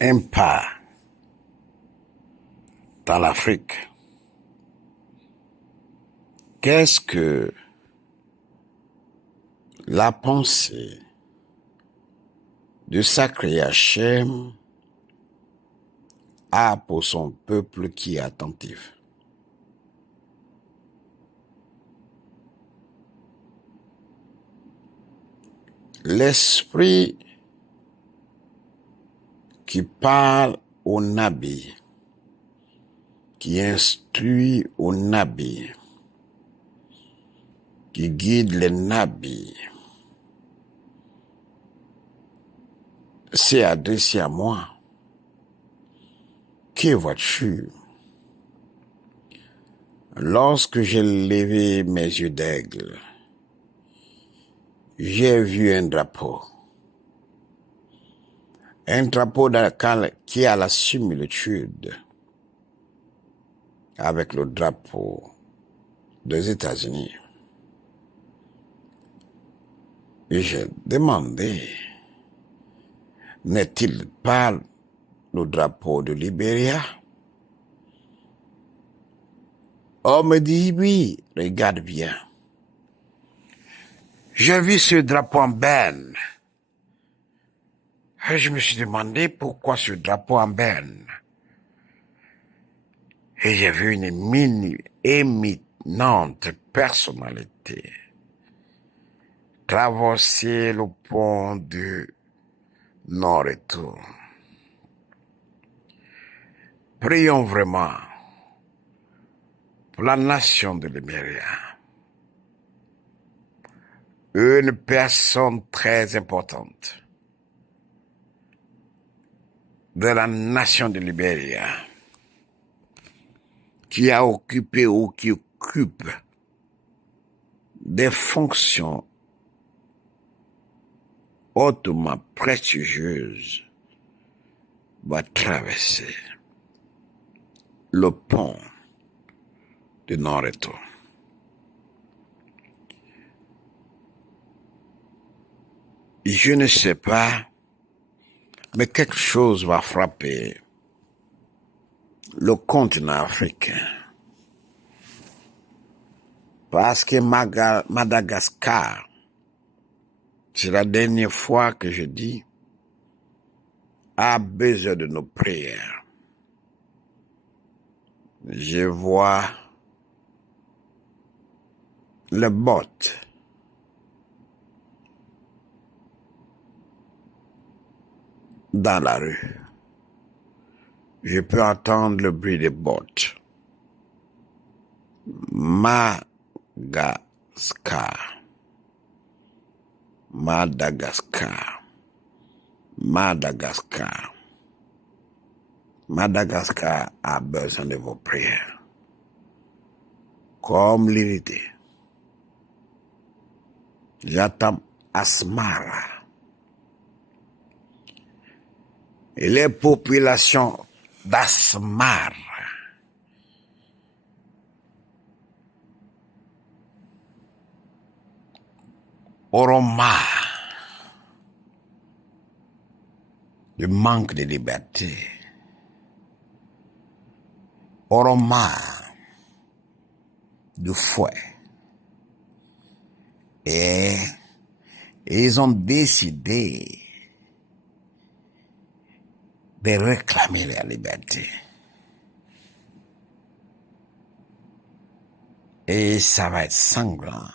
un pas dans l'Afrique. Qu'est-ce que la pensée de Sacré Hachem a pour son peuple qui est attentif? L'esprit qui parle au Nabi, qui instruit au Nabi, qui guide les Nabis, s'est adressé à moi. Que vois-tu? Lorsque j'ai levé mes yeux d'aigle, j'ai vu un drapeau qui a la similitude avec le drapeau des États-Unis. Et j'ai demandé, n'est-il pas le drapeau de Libéria? On me dit oui, regarde bien. J'ai vu ce drapeau en berne. Et je me suis demandé pourquoi ce drapeau en berne. Et j'ai vu une éminente personnalité traverser le pont de non-retour. Prions vraiment pour la nation de Libéria. Une personne très importante de la nation de Libéria qui a occupé ou qui occupe des fonctions hautement prestigieuses va traverser le pont de non-retour. Je ne sais pas, mais quelque chose va frapper le continent africain. Parce que Madagascar, c'est la dernière fois que je dis, a besoin de nos prières. Je vois le bot dans la rue. Je peux entendre le bruit des bottes. Madagascar. Madagascar. Madagascar. Madagascar a besoin de vos prières. Comme l'unité. J'attends Asmara. Et les populations d'Asmara auront marre du manque de liberté, auront marre du fouet. Et ils ont décidé de réclamer la liberté. Et ça va être sanglant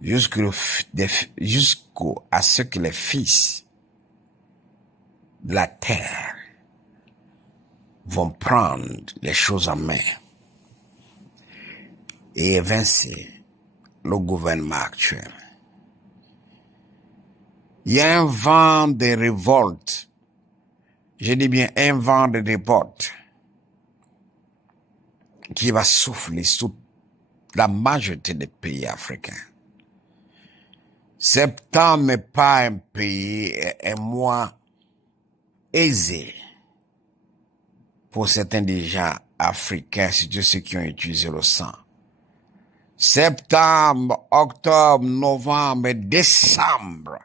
jusqu'à ce que les fils de la terre vont prendre les choses en main et évincer le gouvernement actuel. Il y a un vent de révolte, je dis bien un vent de révolte qui va souffler sur la majorité des pays africains. Septembre n'est pas un mois aisé pour certains déjà africains, surtout ceux qui ont utilisé le sang. Septembre, octobre, novembre, décembre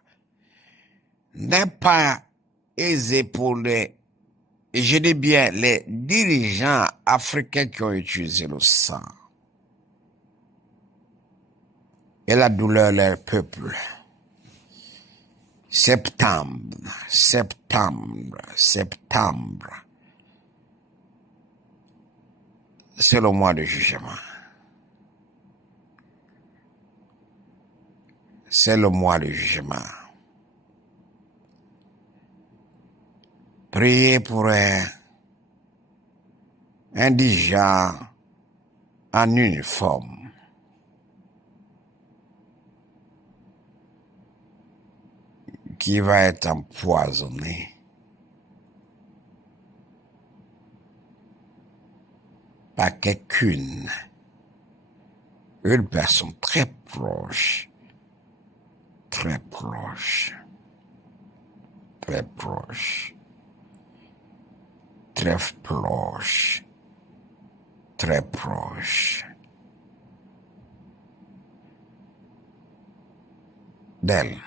n'est pas aisé pour je dis bien, les dirigeants africains qui ont utilisé le sang et la douleur de leur peuple. Septembre. C'est le mois de jugement. C'est le mois de jugement. Priez pour un indigent en uniforme. Qui va être empoisonné par une personne très proche, très proche, très proche, très proche, très proche d'elle.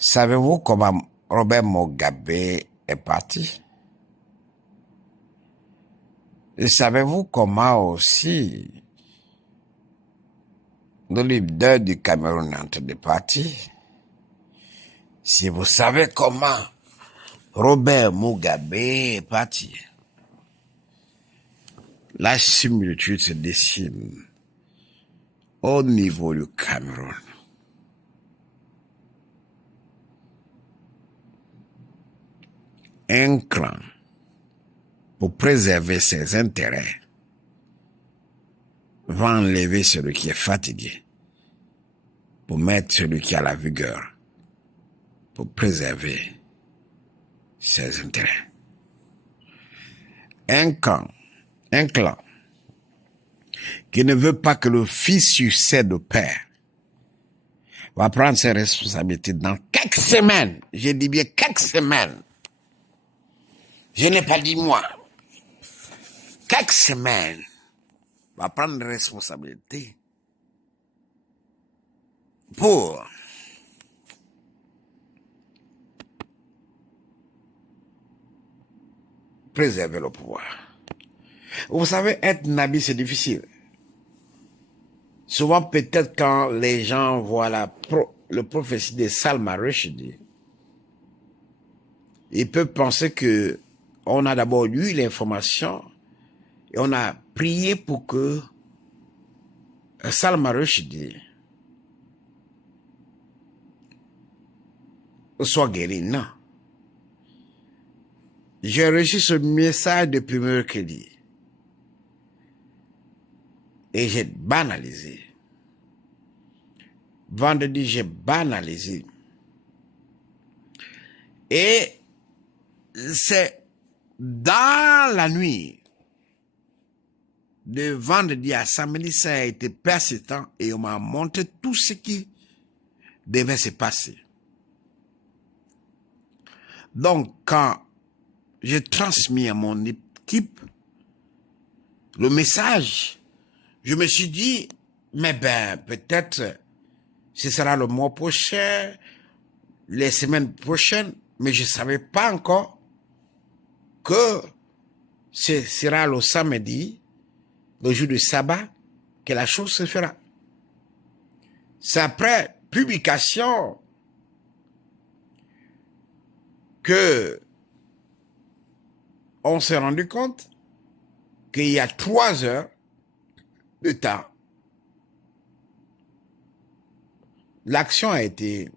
Savez-vous comment Robert Mugabe est parti? Et savez-vous comment aussi le leader du Cameroun est en train de partir? Si vous savez comment Robert Mugabe est parti, la similitude se dessine au niveau du Cameroun. Un clan, pour préserver ses intérêts, va enlever celui qui est fatigué pour mettre celui qui a la vigueur pour préserver ses intérêts. Un clan qui ne veut pas que le fils succède au père va prendre ses responsabilités dans quelques semaines. Je dis bien quelques semaines. Je n'ai pas dit moi. Quelques semaines va prendre des responsabilités pour préserver le pouvoir. Vous savez, être nabi, c'est difficile. Souvent, peut-être quand les gens voient le prophétie de Salman Rushdie, ils peuvent penser que on a d'abord eu l'information et on a prié pour que Salman Rushdie soit guéri. Non. J'ai reçu ce message depuis mercredi et j'ai banalisé. Vendredi, j'ai banalisé. Et c'est dans la nuit de vendredi à samedi, ça a été persistant et on m'a montré tout ce qui devait se passer. Donc, quand j'ai transmis à mon équipe le message, je me suis dit, mais peut-être ce sera le mois prochain, les semaines prochaines, mais je ne savais pas encore que ce sera le samedi, le jour du sabbat, que la chose se fera. C'est après publication que on s'est rendu compte qu'il y a 3 heures de temps, l'action a été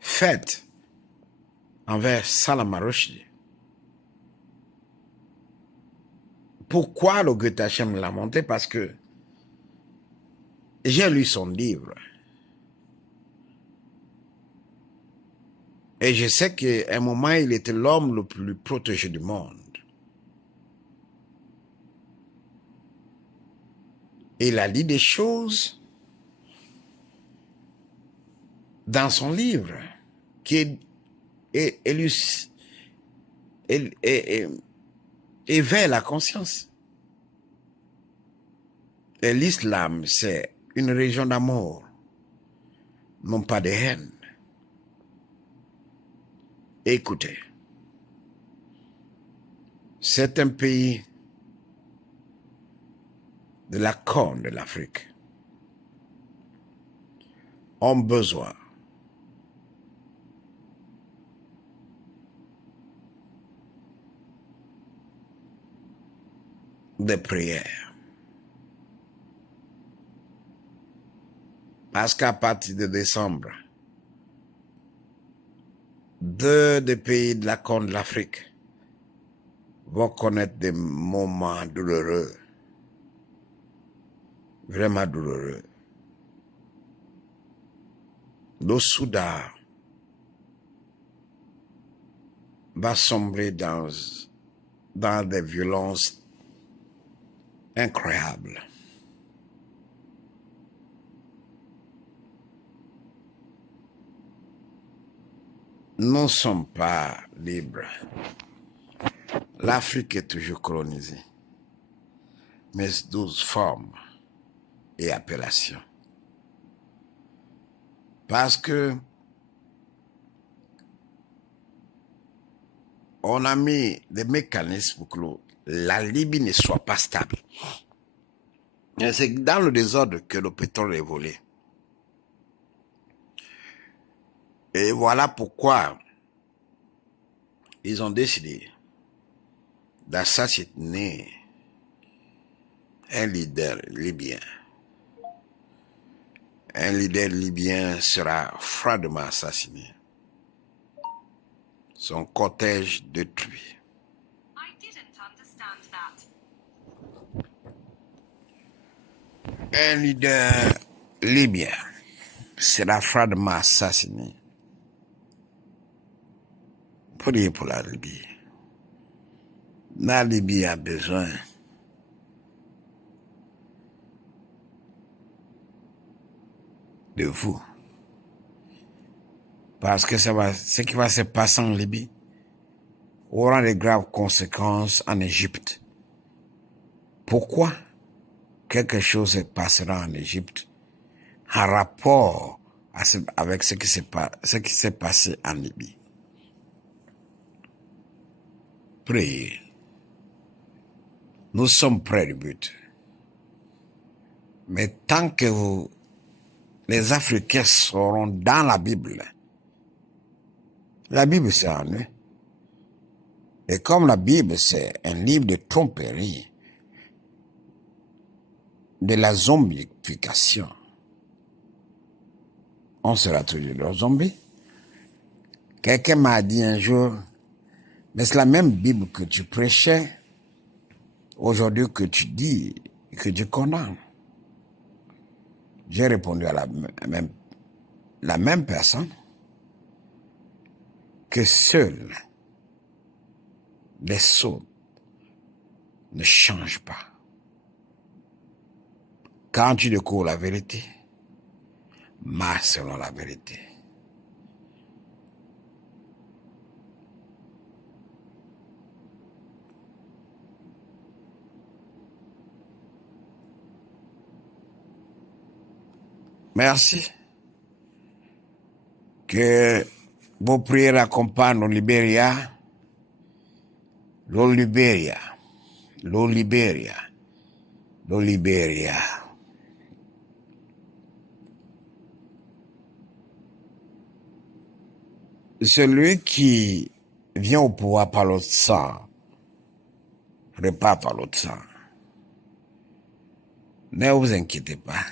faite envers Salman Rushdie. Pourquoi le Goethe Hachem l'a monté? Parce que j'ai lu son livre. Et je sais qu'à un moment, il était l'homme le plus protégé du monde. Et il a dit des choses dans son livre qui éveille la conscience. Et l'islam, c'est une religion d'amour, non pas de haine. Écoutez, certains pays de la Corne de l'Afrique ont besoin de prières. Parce qu'à partir de décembre, 2 des pays de la Corne de l'Afrique vont connaître des moments douloureux, vraiment douloureux. Le Soudan va sombrer dans des violences incroyables. Nous ne sommes pas libres. L'Afrique est toujours colonisée, mais sous 12 formes et appellations. Parce que on a mis des mécanismes pour que la Libye ne soit pas stable. Et c'est dans le désordre que le pétrole est volé. Et voilà pourquoi ils ont décidé d'assassiner un leader libyen. Un leader libyen sera froidement assassiné. Son cortège détruit. Un leader libyen sera froidement assassiné. Priez pour la Libye. La Libye a besoin de vous. Parce que ce qui va se passer en Libye aura de graves conséquences en Égypte. Pourquoi quelque chose se passera en Égypte en rapport avec ce qui s'est passé en Libye? Priez. Nous sommes près du but. Mais tant que les Africains seront dans la Bible c'est en eux. Et comme la Bible c'est un livre de tromperie, de la zombification, on sera toujours des zombies. Quelqu'un m'a dit un jour, mais c'est la même Bible que tu prêchais aujourd'hui que tu dis que tu condamnes. J'ai répondu à la même personne que seuls les sots ne changent pas. Quand tu découvres la vérité, marche selon la vérité. Merci. Que vos prières accompagnent le Libéria, le Libéria, le Libéria, le Libéria. Celui qui vient au pouvoir par l'autre sang, repart par l'autre sang. Ne vous inquiétez pas.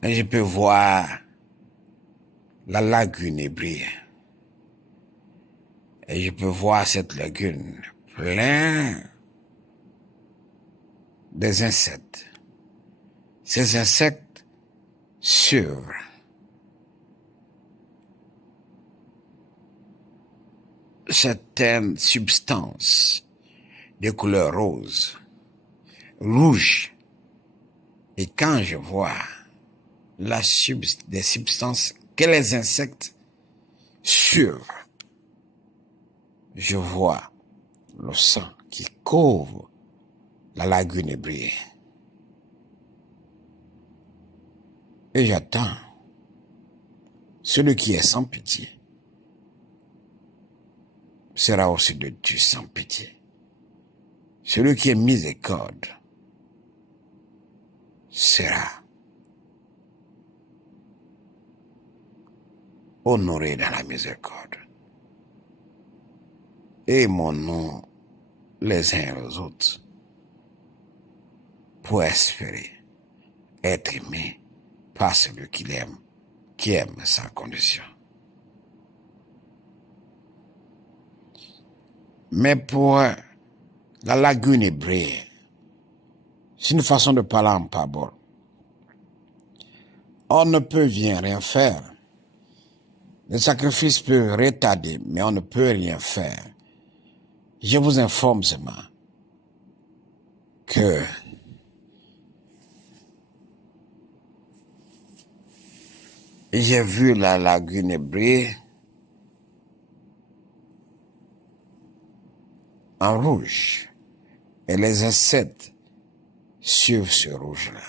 Et je peux voir la lagune ébrie. Et je peux voir cette lagune pleine des insectes. Ces insectes sur certaines substances de couleur rose, rouge. Et quand je vois des substances que les insectes sur, je vois le sang qui couvre la lagune ébrie. Et j'attends Celui qui est sans pitié sera aussi de Dieu sans pitié. Celui qui est miséricorde sera honoré dans la miséricorde. Aimons-nous les uns aux autres pour espérer être aimé par celui qui aime sans condition. Mais pour la lagune hébraïe, c'est une façon de parler en parabole. On ne peut rien faire. Le sacrifice peut retarder, mais on ne peut rien faire. Je vous informe seulement que j'ai vu la lagune hébraïe en rouge et les insectes suivent ce rouge-là.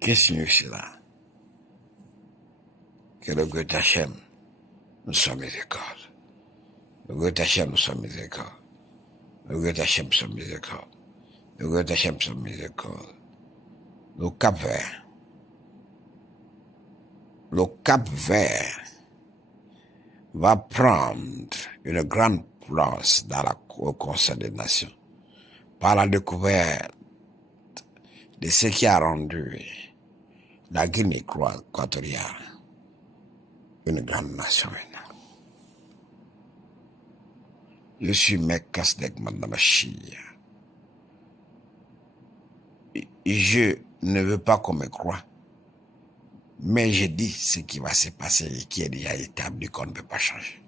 Qu'est-ce que signifie cela? Que le Dieu Hachem nous soit miséricorde. Le Dieu Hachem nous soit miséricorde. Le Dieu Hachem soit miséricorde. Le Dieu Hachem soit miséricorde. Le Cap-Vert. Le Cap-Vert va prendre une grande place dans au Conseil des Nations par la découverte de ce qui a rendu la Guinée équatoriale une grande nation. Je suis Mekasdek Mandamachia. Je ne veux pas qu'on me croie, mais je dis ce qui va se passer et qui est déjà établi qu'on ne peut pas changer.